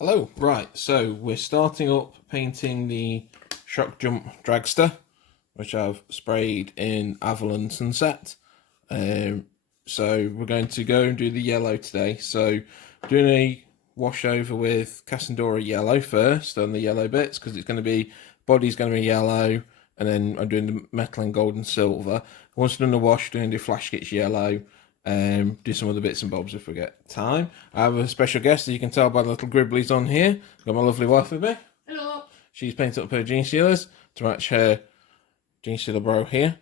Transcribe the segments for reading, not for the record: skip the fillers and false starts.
Hello, right, so we're starting up painting the Shokkjump Dragsta, which I've sprayed in Averland Sunset. So we're going to go and do the yellow today. So doing a wash over with Cassandora yellow first on the yellow bits, because it's going to be, body's going to be yellow, and then I'm doing the metal and gold and silver. Once done the wash, doing the Flash Gitz Yellow, do some other bits and bobs if we get time. I have a special guest, as you can tell by the little gribblies on here. Got my lovely wife with me. Hello. She's painted up her jean sealers to match her jean sealer bro here.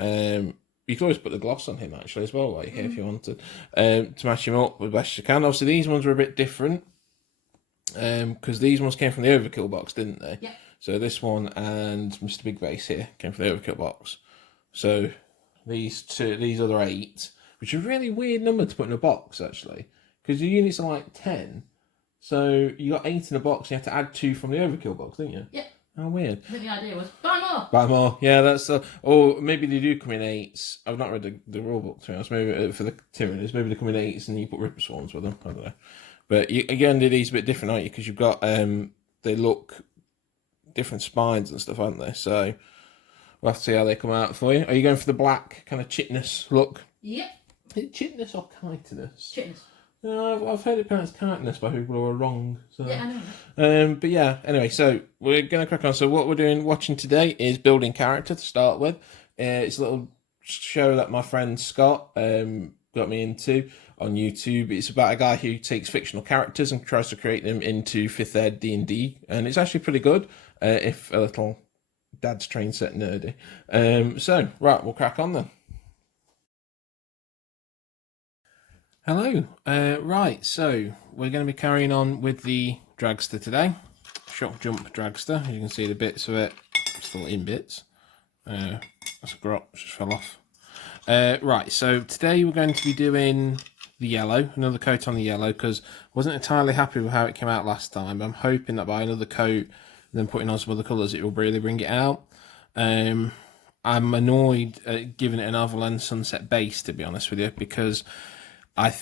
You could always put the gloss on him actually as well, while you're here if you wanted, to match him up the best you can. Obviously these ones were a bit different, because these ones came from the Overkill box, didn't they? Yeah. So this one and Mr. Big Vase here came from the Overkill box. So these other 8, which is a really weird number to put in a box actually, because your units are like 10. So you got 8 in a box, and you have to add 2 from the Overkill box, didn't you? Yeah. How weird. I think the idea was buy more. Buy more. Yeah, that's or maybe they do come in 8s. I've not read the rule book, to be honest. Maybe for the Tyranids, maybe they come in 8s and you put Ripper Swans with them. I don't know. But you, again, these a bit different, aren't you? Because you've got they look different spines and stuff, aren't they? So we'll have to see how they come out for you. Are you going for the black kind of chitness look? Yep. Is it chitness or chitinous? Chittens. No, I've heard it pronounced chitinous by people who are wrong. So. Yeah, I know. But yeah, anyway, so we're going to crack on. So what we're watching today is building character to start with. It's a little show that my friend Scott got me into on YouTube. It's about a guy who takes fictional characters and tries to create them into 5th ed D&D, and it's actually pretty good, if a little dad's train set nerdy. So, right, we'll crack on then. Hello, right, so we're going to be carrying on with the Dragsta today, Shokkjump Dragsta. As you can see the bits of it still in bits. That's a grot, just fell off. Right, so today we're going to be doing the yellow, another coat on the yellow, because I wasn't entirely happy with how it came out last time. I'm hoping that by another coat and then putting on some other colours it will really bring it out. I'm annoyed at giving it an Averland Sunset base, to be honest with you, because I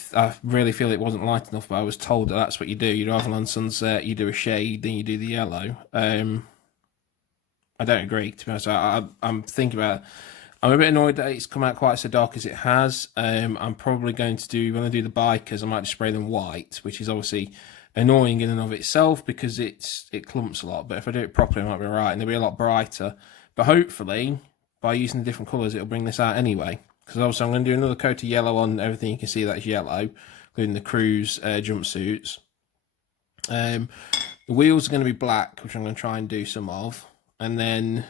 really feel it wasn't light enough, but I was told that that's what you do. You do Averland Sunset, you do a shade, then you do the yellow. I don't agree, to be honest. I'm thinking about it. I'm a bit annoyed that it's come out quite so dark as it has. I'm probably going to do, when I do the bikers, I might just spray them white, which is obviously annoying in and of itself because it clumps a lot. But if I do it properly, it might be alright, and they'll be a lot brighter. But hopefully, by using the different colours, it'll bring this out anyway. Because also I'm going to do another coat of yellow on everything you can see that's yellow, including the crew's jumpsuits. The wheels are going to be black, which I'm going to try and do some of. And then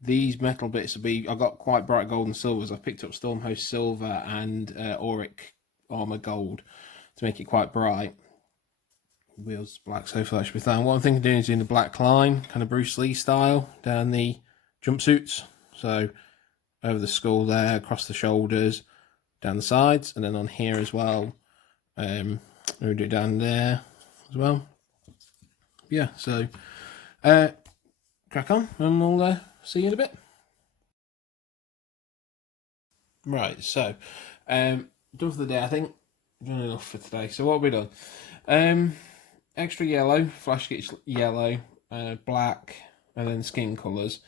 these metal bits will be, I've got quite bright gold and silvers. I've picked up Stormhost Silver and Auric Armour Gold to make it quite bright. Wheels black, so far that should be fine. What I'm thinking of doing is doing the black line, kind of Bruce Lee style, down the jumpsuits. So over the skull there, across the shoulders, down the sides, and then on here as well. We'll do it down there as well. Yeah, so crack on, and we'll see you in a bit. Right, so done for the day, I think. Done enough for today. So what have we done? Extra yellow, Flash Gitz Yellow, black, and then skin colours.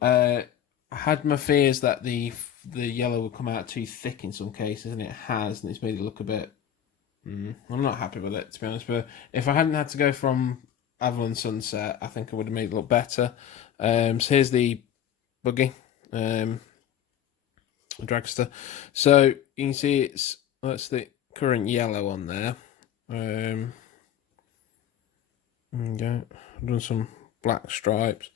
I had my fears that the yellow would come out too thick in some cases, and it has, and it's made it look a bit... I'm not happy with it, to be honest, but if I hadn't had to go from Averland Sunset, I think I would have made it look better. So here's the buggy, Dragster. So you can see that's the current yellow on there. There you go. I've done some black stripes.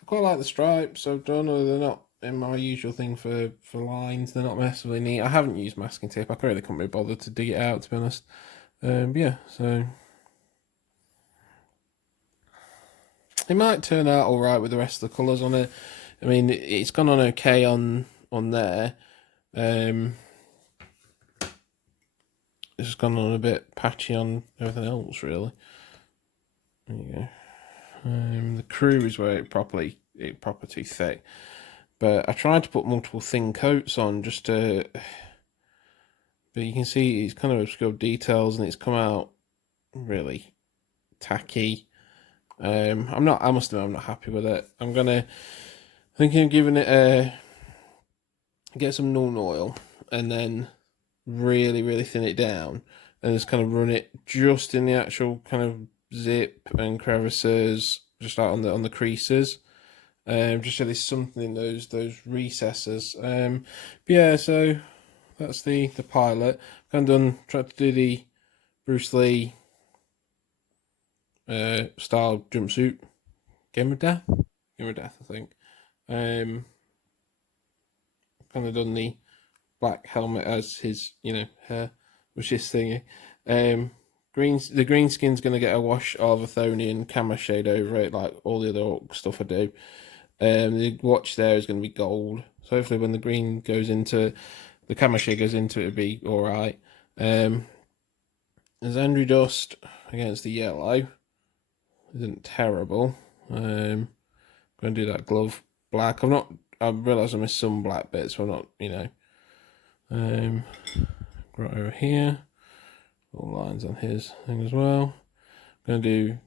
I quite like the stripes I've done, although they're not in my usual thing for lines. They're not massively neat. I haven't used masking tape. I really couldn't be bothered to dig it out, to be honest. Yeah, so it might turn out all right with the rest of the colours on it. I mean, it's gone on okay on there. It's gone on a bit patchy on everything else, really. There you go. The crew is where it proper too thick, but I tried to put multiple thin coats on just to, but you can see it's kind of obscured details, and it's come out really tacky. I must admit I'm not happy with it. Thinking of giving it get some NYNO oil and then really thin it down and just kind of run it just in the actual kind of zip and crevices, just out on the creases. Just so there's something in those recesses. Yeah, so that's the pilot. Kind of tried to do the Bruce Lee style jumpsuit. Game of Death, I think. Kind of done the black helmet as his, hair, which is thingy. The green skin's gonna get a wash of Athonian camera shade over it, like all the other stuff I do. The watch there is gonna be gold, so hopefully when the green goes into the camera shade goes into it, it'll be all right. Zandri Dust against the yellow isn't terrible. I'm going to do that glove black. I realise I missed some black bits, so I'm not, right over here. All lines on his thing as well. I'm going to do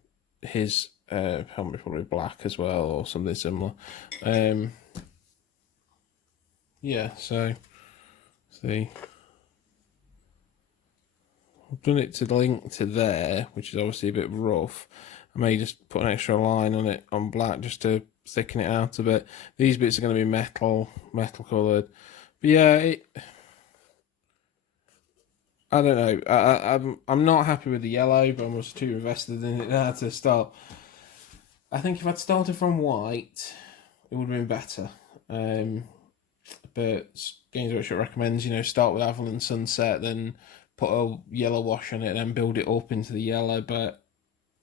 his helmet probably black as well, or something similar. Yeah, so see, I've done it to link to there, which is obviously a bit rough. I may just put an extra line on it on black just to thicken it out a bit. These bits are going to be metal coloured. But yeah, I don't know. I'm not happy with the yellow, but I was too invested in it now to start. I think if I'd started from white, it would have been better. But Games Workshop recommends, start with Averland Sunset, then put a yellow wash on it, then build it up into the yellow. But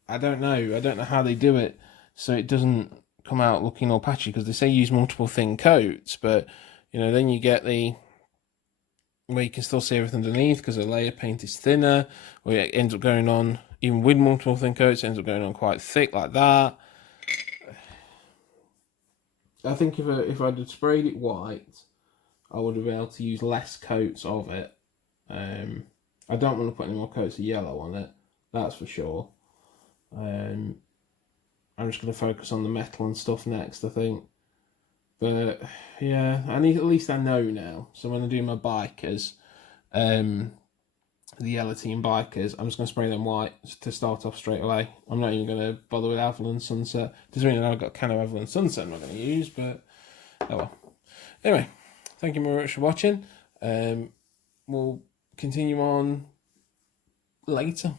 I don't know how they do it, so it doesn't come out looking all patchy, because they say use multiple thin coats, but then you get where you can still see everything underneath because the layer paint is thinner, or it ends up going on, even with multiple thin coats, it ends up going on quite thick like that. I think if I'd have sprayed it white, I would have been able to use less coats of it. I don't want to put any more coats of yellow on it, that's for sure. I'm just going to focus on the metal and stuff next, I think. But yeah, at least I know now. So when I do my bikers, the yellow team bikers, I'm just going to spray them white to start off straight away. I'm not even going to bother with Averland Sunset. Doesn't mean I've got a can of Averland Sunset I'm not going to use, but oh well. Anyway, thank you very much for watching. We'll continue on later.